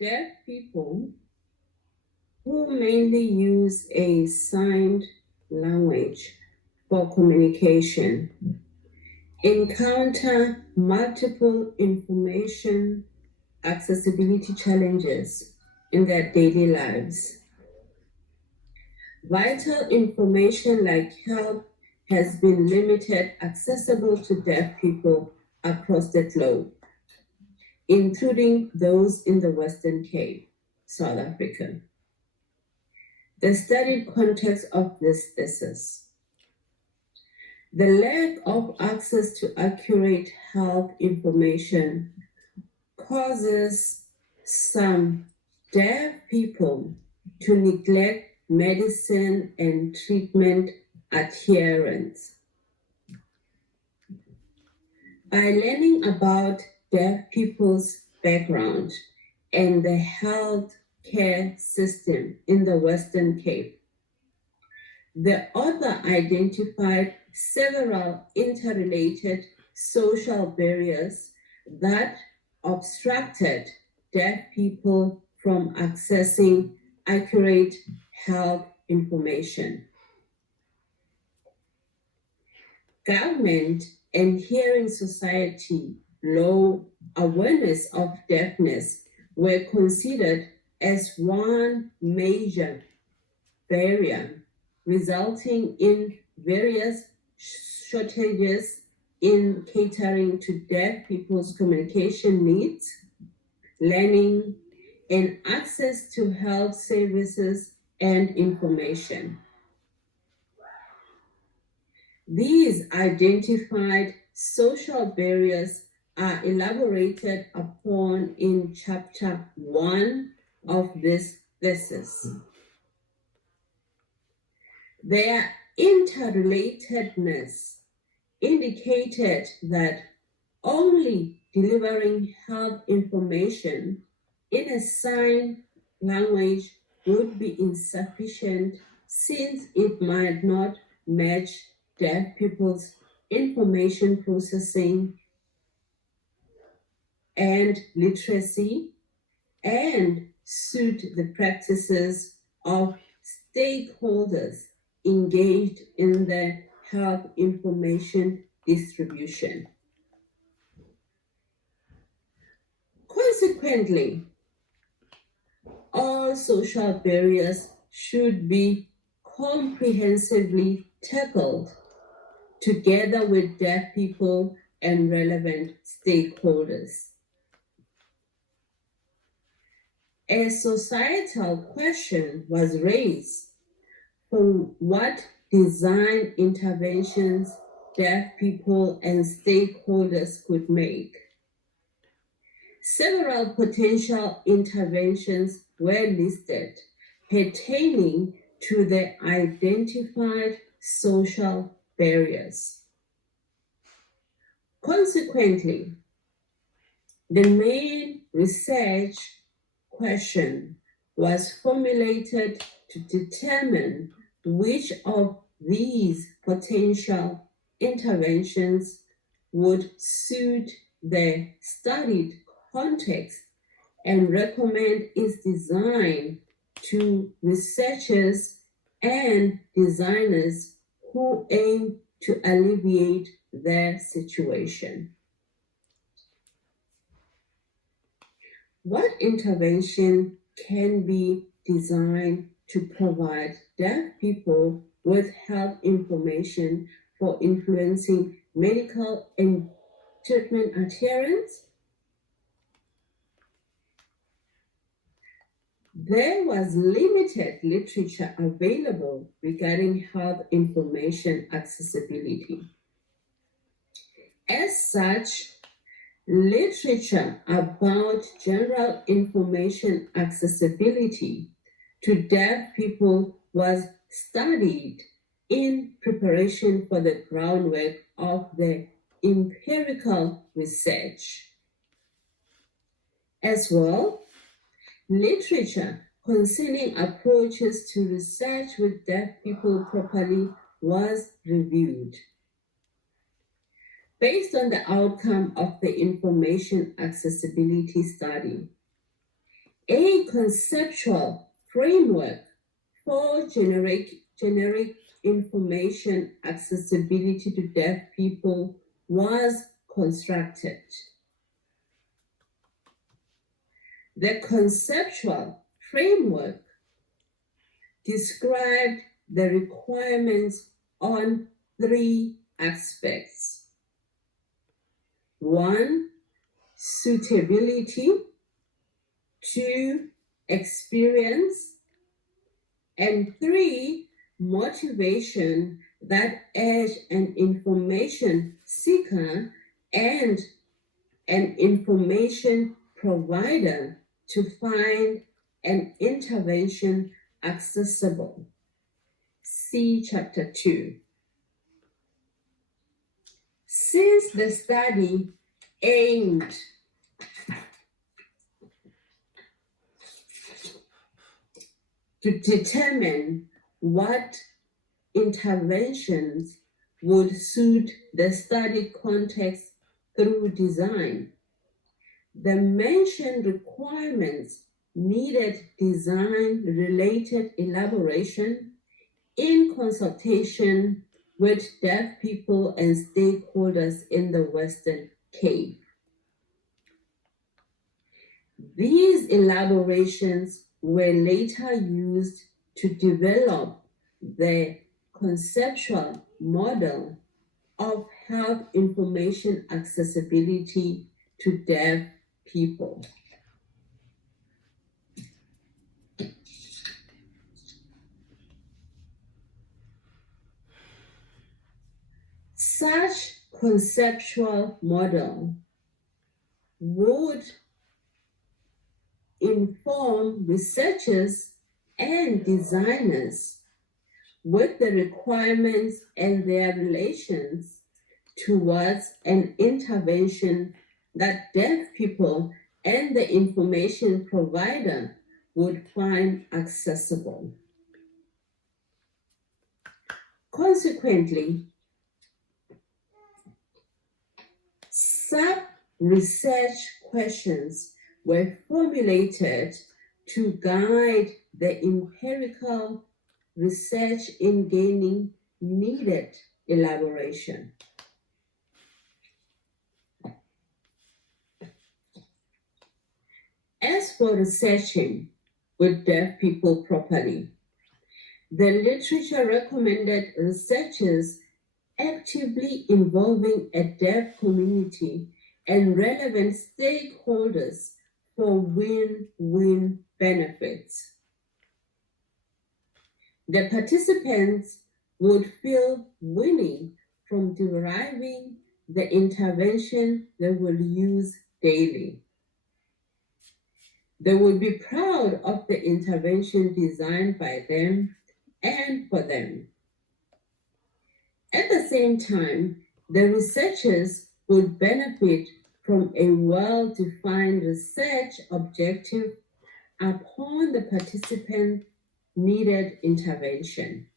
deaf people who mainly use a signed language for communication encounter multiple information accessibility challenges in their daily lives. Vital information like health has been limited accessible to deaf people across the globe, including those in the Western Cape, South Africa. The studied context of this thesis. The lack of access to accurate health information causes some deaf people to neglect medicine and treatment adherence. By learning about deaf people's background and the health care system in the Western Cape, the author identified several interrelated social barriers that obstructed deaf people from accessing accurate health information. Government and hearing society low awareness of deafness were considered as one major barrier, resulting in various shortages in catering to deaf people's communication needs, learning, and access to health services and information. These identified social barriers are elaborated upon in chapter 1 of this thesis. Their interrelatedness indicated that only delivering health information in a sign language would be insufficient since it might not match deaf people's information processing and literacy and suit the practices of stakeholders engaged in the health information distribution. Consequently, all social barriers should be comprehensively tackled together with deaf people and relevant stakeholders. A societal question was raised for what design interventions deaf people and stakeholders could make. Several potential interventions were listed pertaining to the identified social barriers. Consequently, the main research question was formulated to determine which of these potential interventions would suit the studied context and recommend its design to researchers and designers who aim to alleviate their situation. What intervention can be designed to provide deaf people with health information for influencing medical and treatment adherence? There was limited literature available regarding health information accessibility. As such, literature about general information accessibility to deaf people was studied in preparation for the groundwork of the empirical research. As well, literature concerning approaches to research with deaf people properly was reviewed. Based on the outcome of the information accessibility study, A conceptual framework for generic information accessibility to deaf people was constructed. The conceptual framework described the requirements on 3 aspects. 1, suitability. 2, experience. And 3, motivation that urged an information seeker and an information provider to find an intervention accessible. See Chapter 2. Since the study aimed to determine what interventions would suit the study context through design, the mentioned requirements needed design-related elaboration in consultation with deaf people and stakeholders in the Western Cape. These elaborations were later used to develop the conceptual model of health information accessibility to deaf people. Such conceptual model would inform researchers and designers with the requirements and their relations towards an intervention that deaf people and the information provider would find accessible. Consequently, sub-research questions were formulated to guide the empirical research in gaining needed elaboration. As for researching with deaf people properly, the literature recommended researchers actively involving a deaf community and relevant stakeholders for win-win benefits. The participants would feel winning from deriving the intervention they will use daily. They would be proud of the intervention designed by them and for them. At the same time, the researchers would benefit from a well-defined research objective upon the participant needed intervention.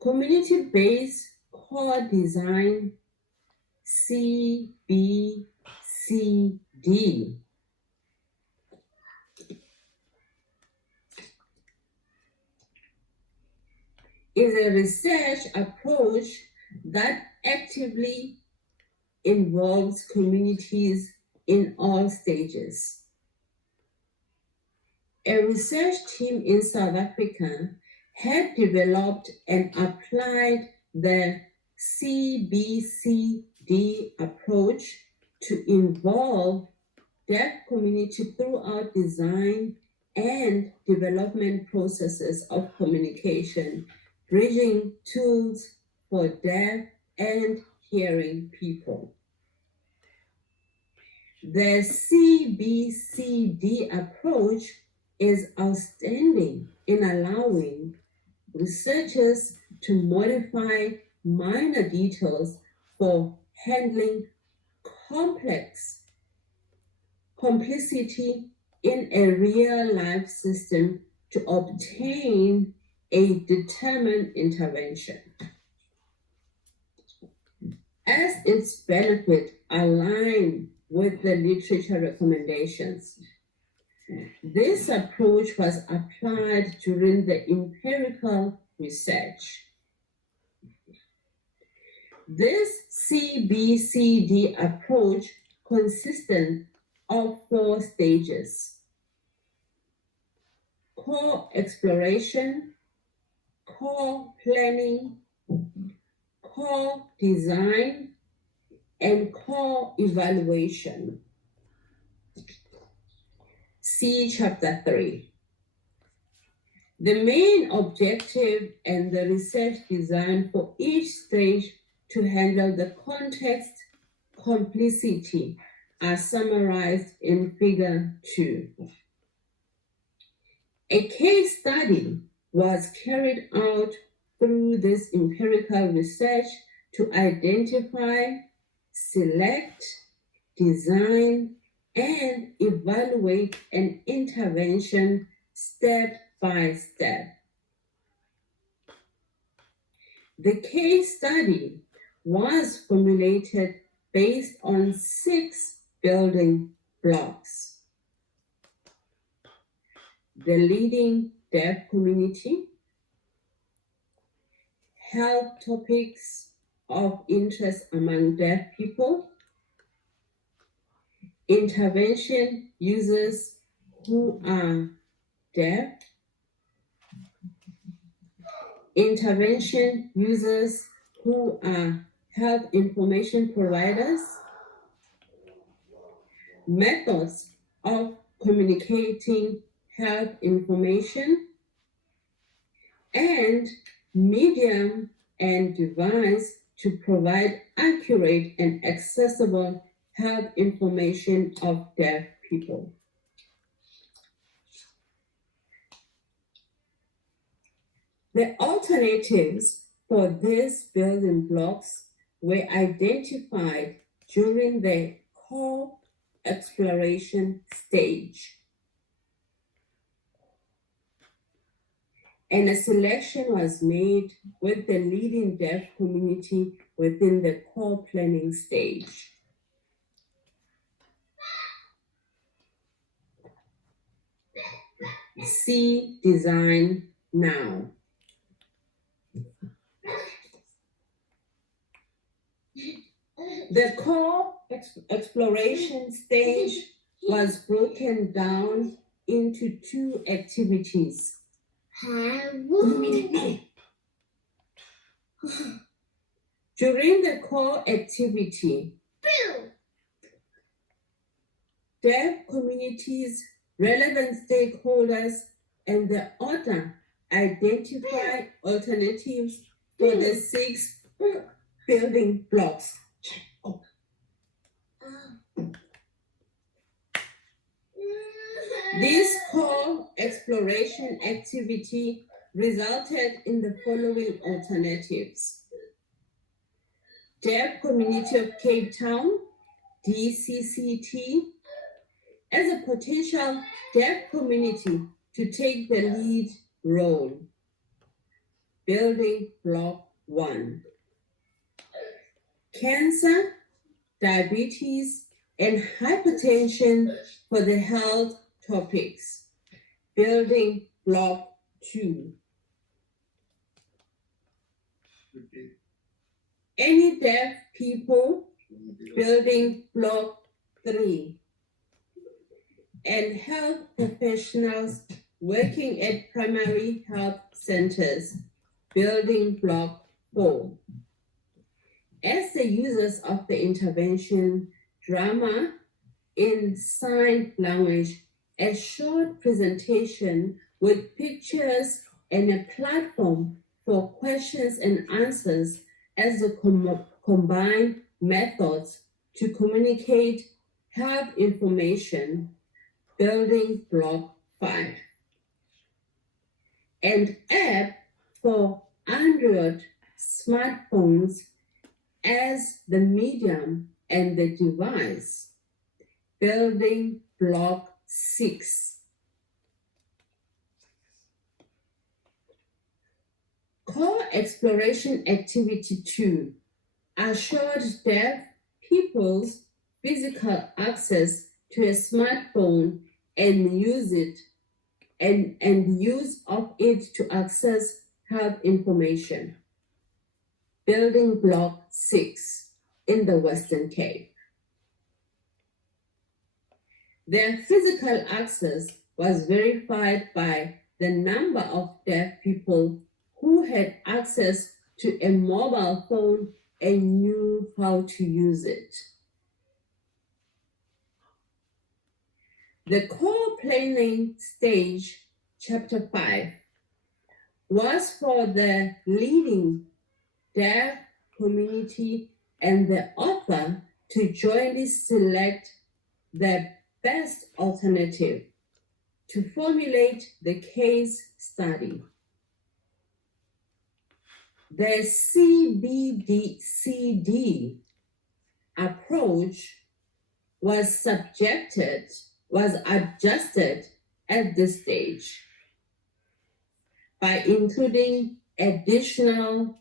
Community-based core design, CBCD, is a research approach that actively involves communities in all stages. A research team in South Africa had developed and applied the CBCD approach to involve deaf community throughout design and development processes of communication, bridging tools for deaf and hearing people. The CBCD approach is outstanding in allowing researchers to modify minor details for handling complexity in a real-life system to obtain a determined intervention. As its benefit align with the literature recommendations, This approach was applied during the empirical research. This CBCD approach consisted of 4 stages: core exploration, core planning, core design, and core evaluation. See Chapter 3. The main objective and the research design for each stage to handle the context complexity are summarized in Figure 2. A case study was carried out through this empirical research to identify, select, design, and evaluate an intervention step by step. The case study was formulated based on 6 building blocks: the leading deaf community, health topics of interest among deaf people, intervention users who are deaf, intervention users who are health information providers, methods of communicating health information, and medium and device to provide accurate and accessible health information of deaf people. The alternatives for these building blocks were identified during the core exploration stage, and a selection was made with the leading deaf community within the core planning stage. See design now. The core exploration stage was broken down into 2 activities. During the core activity, deaf communities, relevant stakeholders, and the author identify alternatives for the 6 building blocks. This core exploration activity resulted in the following alternatives: Deaf Community of Cape Town, DCCT, as a potential deaf community to take the lead role. Building block 1. Cancer, diabetes, and hypertension for the health topics. Building block 2. Any deaf people. Building block 3. And health professionals working at primary health centers. Building block 4. As the users of the intervention, drama in sign language, a short presentation with pictures and a platform for questions and answers as the combined methods to communicate health information. Building block 5. An app for Android smartphones as the medium and the device. Building block 6. Core exploration activity 2 assured deaf people's physical access to a smartphone and use of it to access health information. Building block 6 in the Western Cape. Their physical access was verified by the number of deaf people who had access to a mobile phone and knew how to use it. The core planning stage, chapter 5, was for the leading deaf community and the author to jointly select the best alternative to formulate the case study. The CBDCD approach was adjusted at this stage by including additional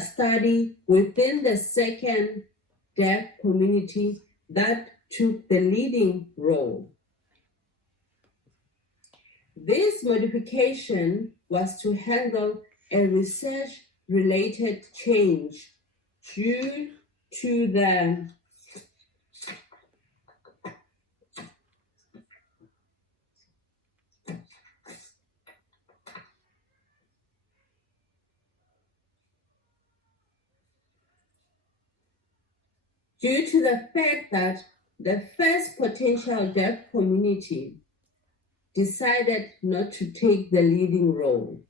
study within the second deaf community that took the leading role. This modification was to handle a research-related change due to the fact that the first potential deaf community decided not to take the leading role.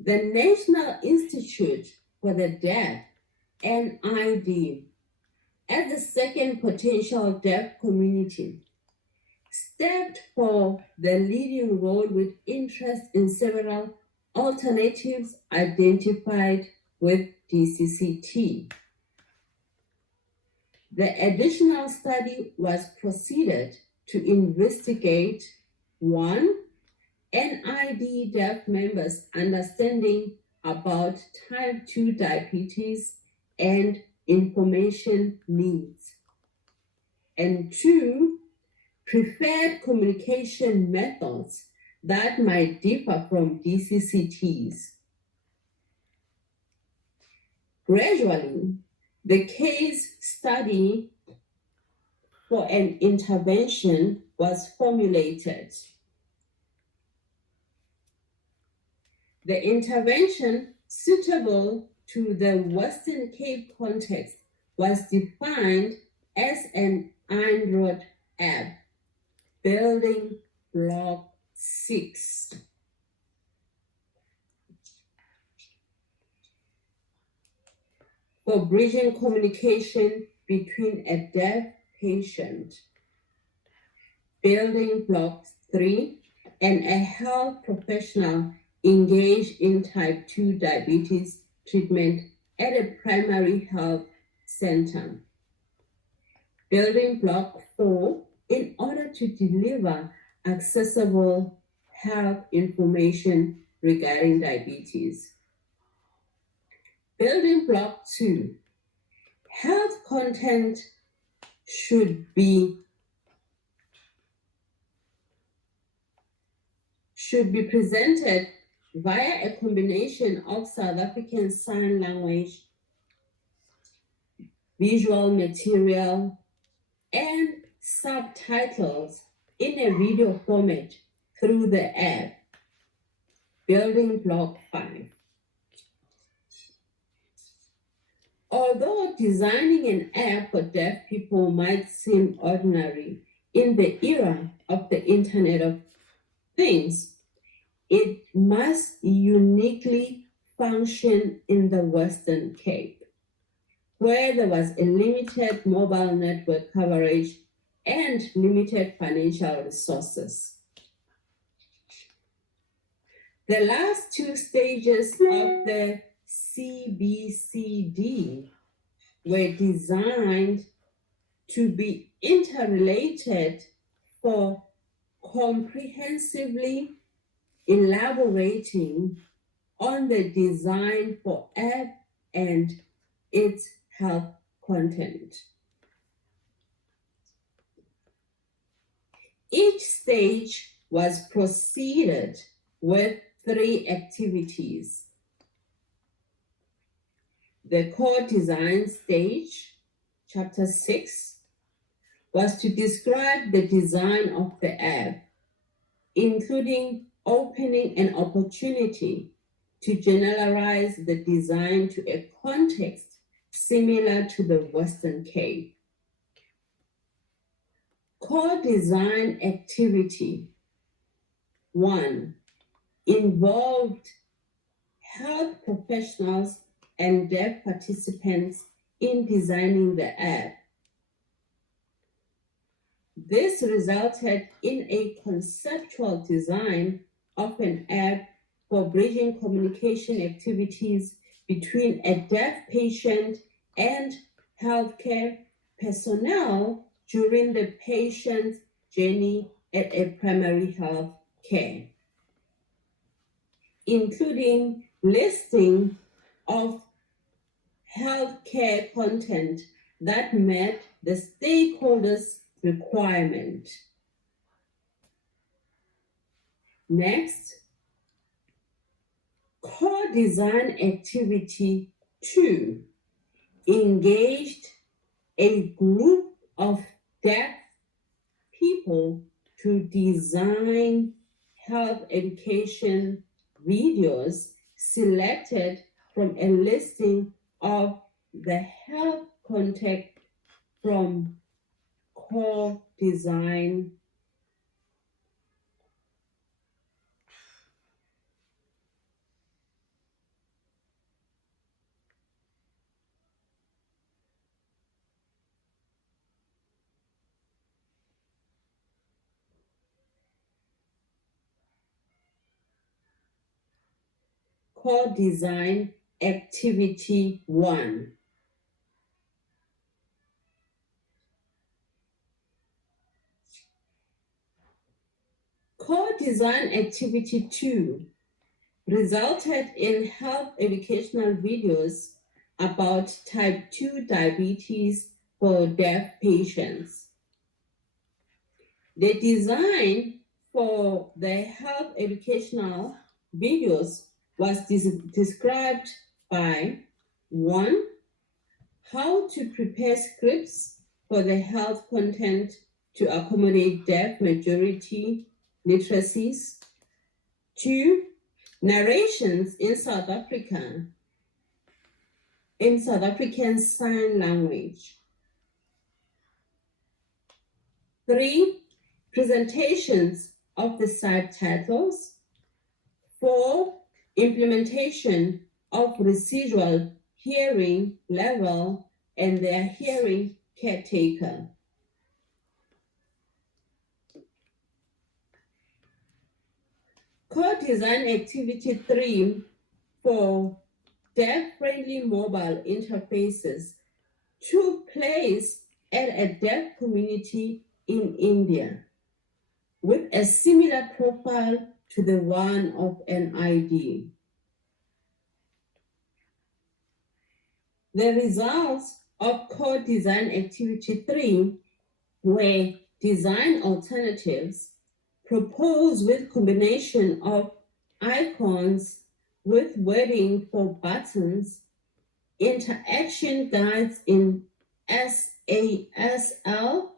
The National Institute for the Deaf, NID, as the second potential deaf community, stepped for the leading role with interest in several alternatives identified with DCCT. The additional study was proceeded to investigate 1. NID deaf members' understanding about type 2 diabetes and information needs, and 2. Preferred communication methods that might differ from DCCTs. Gradually, the case study for an intervention was formulated. The intervention suitable to the Western Cape context was defined as an Android app, building block 6. For bridging communication between a deaf patient, building block 3, and a health professional engaged in type 2 diabetes treatment at a primary health center. Building block 4, in order to deliver accessible health information regarding diabetes. Building block 2, health content should be presented via a combination of South African Sign Language, visual material, and subtitles in a video format through the app. Building block 5. Although designing an app for deaf people might seem ordinary in the era of the Internet of Things, it must uniquely function in the Western Cape, where there was a limited mobile network coverage and limited financial resources. The last 2 stages of the CBCD were designed to be interrelated for comprehensively elaborating on the design for app and its health content. Each stage was preceded with 3 activities. The core design stage, chapter 6, was to describe the design of the app, including opening an opportunity to generalize the design to a context similar to the Western Cape. Core design activity 1 involved health professionals and deaf participants in designing the app. This resulted in a conceptual design of an app for bridging communication activities between a deaf patient and healthcare personnel during the patient's journey at a primary health care, including listing of healthcare content that met the stakeholders' requirement. Next, core design activity 2 engaged a group of deaf people to design health education videos selected from a listing of the health content from core design. Core design activity 1. Core design activity 2 resulted in health educational videos about type 2 diabetes for deaf patients. The design for the health educational videos was described by 1. How to prepare scripts for the health content to accommodate deaf majority literacies. 2. Narrations in South African Sign Language. 3. Presentations of the subtitles. 4. Implementation of residual hearing level and their hearing caretaker. Core design activity 3 for deaf-friendly mobile interfaces took place at a deaf community in India with a similar profile to the one of NID. The results of core design activity 3 were design alternatives proposed with combination of icons with wording for buttons, interaction guides in SASL,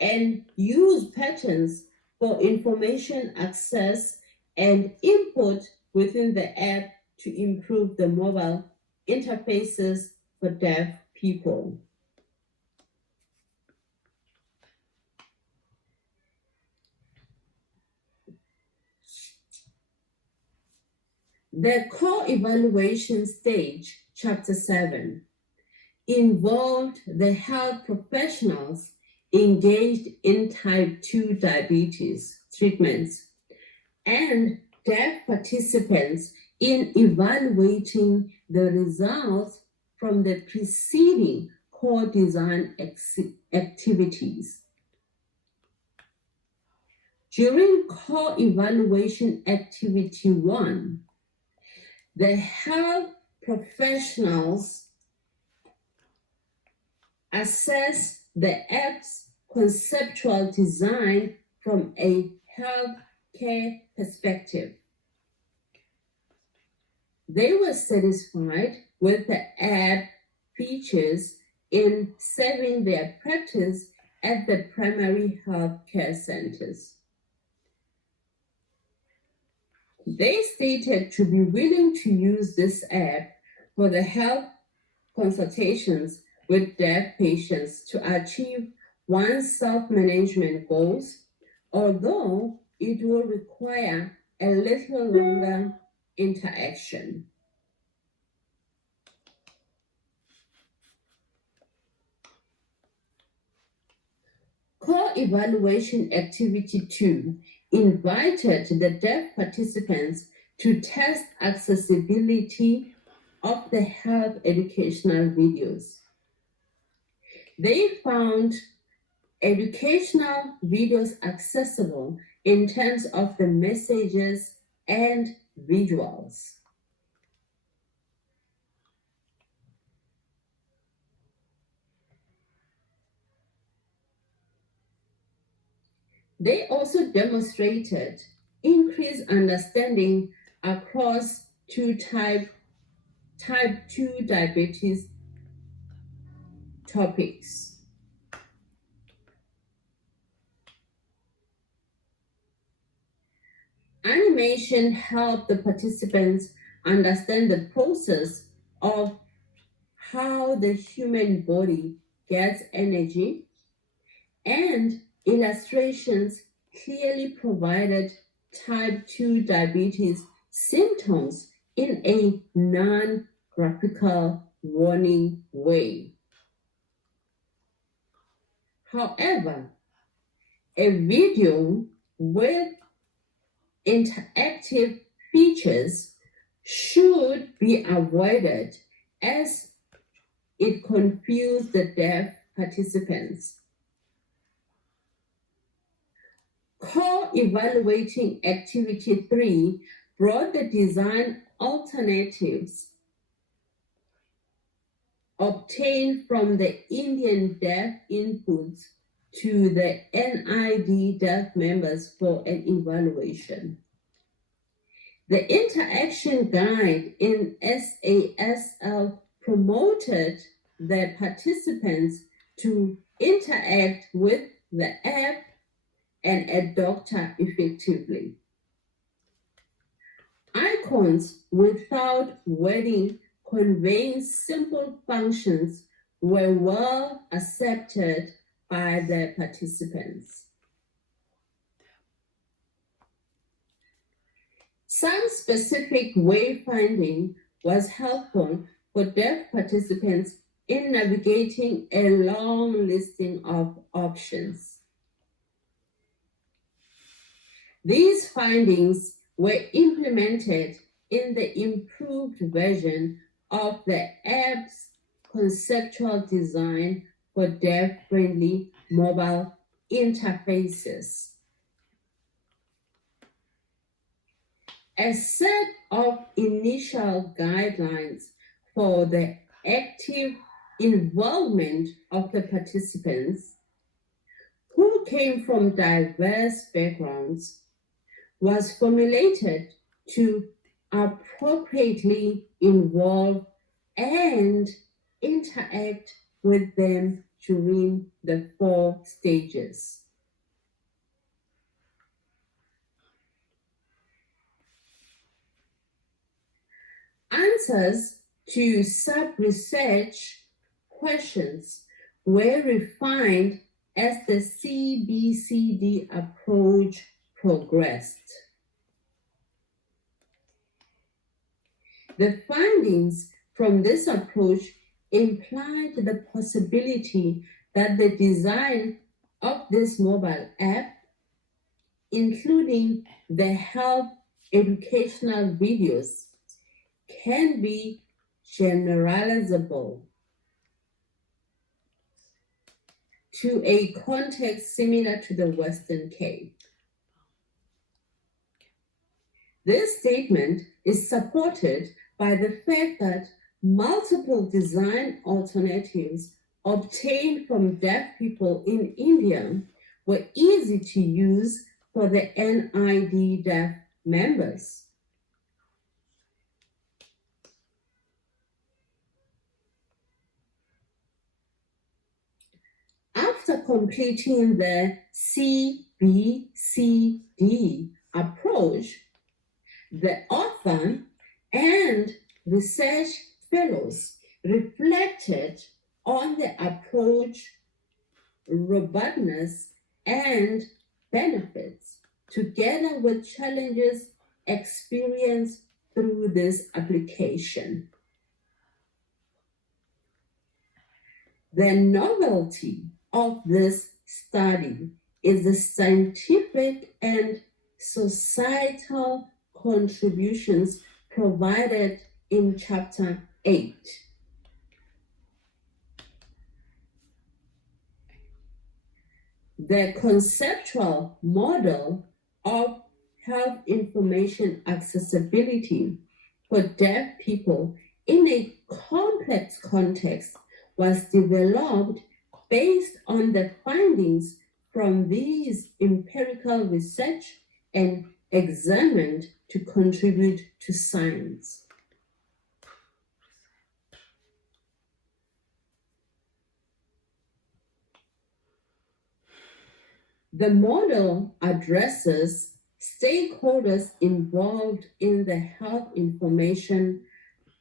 and use patterns for information access and input within the app to improve the mobile interfaces for deaf people. The core evaluation stage, chapter 7, involved the health professionals engaged in type 2 diabetes treatments and deaf participants in evaluating the results from the preceding core design activities. During core evaluation activity 1, the health professionals assess the app's conceptual design from a healthcare perspective. They were satisfied with the app features in serving their practice at the primary health care centers. They stated to be willing to use this app for the health consultations with deaf patients to achieve one's self-management goals, although it will require a little longer interaction. Core evaluation activity 2 invited the deaf participants to test accessibility of the health educational videos. They found educational videos accessible in terms of the messages and visuals. They also demonstrated increased understanding across type 2 diabetes topics. Animation helped the participants understand the process of how the human body gets energy, and illustrations clearly provided type 2 diabetes symptoms in a non-graphical warning way. However, a video with interactive features should be avoided as it confused the deaf participants. Core evaluating activity 3 brought the design alternatives obtained from the Indian deaf inputs to the NID deaf members for an evaluation. The interaction guide in SASL promoted the participants to interact with the app and a doctor effectively. Icons without wording conveying simple functions were well accepted by the participants. Some specific wayfinding was helpful for deaf participants in navigating a long listing of options. These findings were implemented in the improved version of the app's conceptual design for deaf-friendly mobile interfaces. A set of initial guidelines for the active involvement of the participants, who came from diverse backgrounds, was formulated to appropriately involve and interact with them during the 4 stages. Answers to sub-research questions were refined as the CBCD approach progressed. The findings from this approach implied the possibility that the design of this mobile app, including the health educational videos, can be generalizable to a context similar to the Western Cape. This statement is supported by the fact that multiple design alternatives obtained from deaf people in India were easy to use for the NID deaf members. After completing the CBCD approach, the author and research fellows reflected on the approach, robustness, and benefits, together with challenges experienced through this application. The novelty of this study is the scientific and societal contributions provided in Chapter 8. The conceptual model of health information accessibility for deaf people in a complex context was developed based on the findings from these empirical research and examined to contribute to science. The model addresses stakeholders involved in the health information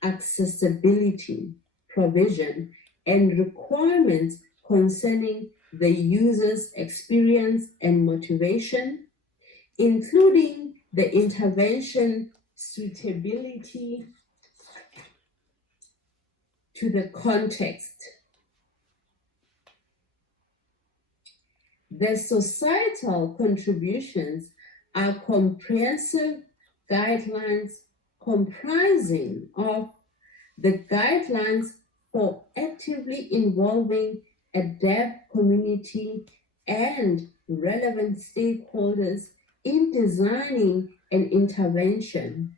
accessibility provision and requirements concerning the user's experience and motivation, including the intervention suitability to the context. The societal contributions are comprehensive guidelines comprising of the guidelines for actively involving a deaf community and relevant stakeholders in designing an intervention,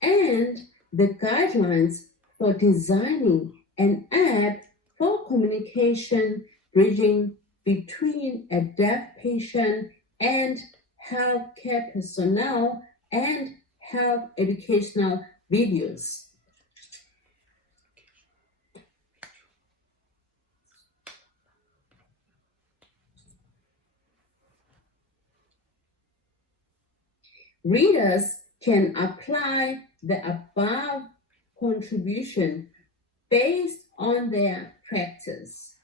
and the guidelines for designing an app for communication bridging between a deaf patient and healthcare personnel and health educational videos. Readers can apply the above contribution based on their practice.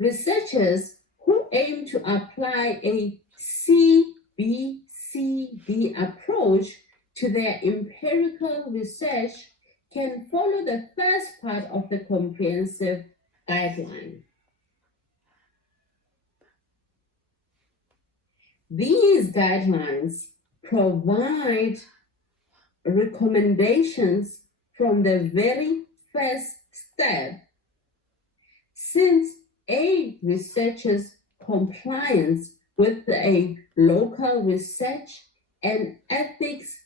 Researchers who aim to apply a CBCD approach to their empirical research can follow the first part of the comprehensive guideline. These guidelines provide recommendations from the very first step, since a researcher's compliance with a local research and ethics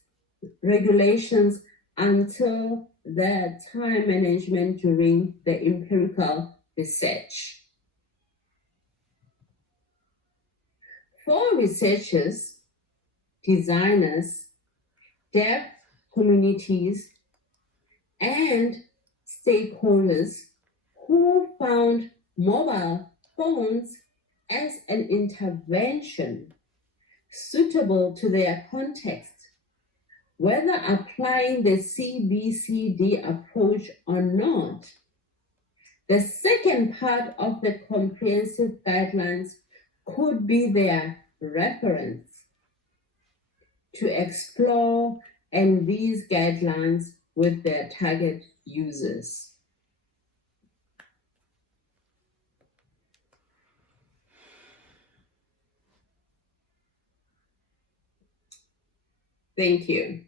regulations until the time management during the empirical research. For researchers, designers, deaf communities, and stakeholders who found mobile phones as an intervention suitable to their context, whether applying the CBCD approach or not. The second part of the comprehensive guidelines could be their reference to explore and these guidelines with their target users. Thank you.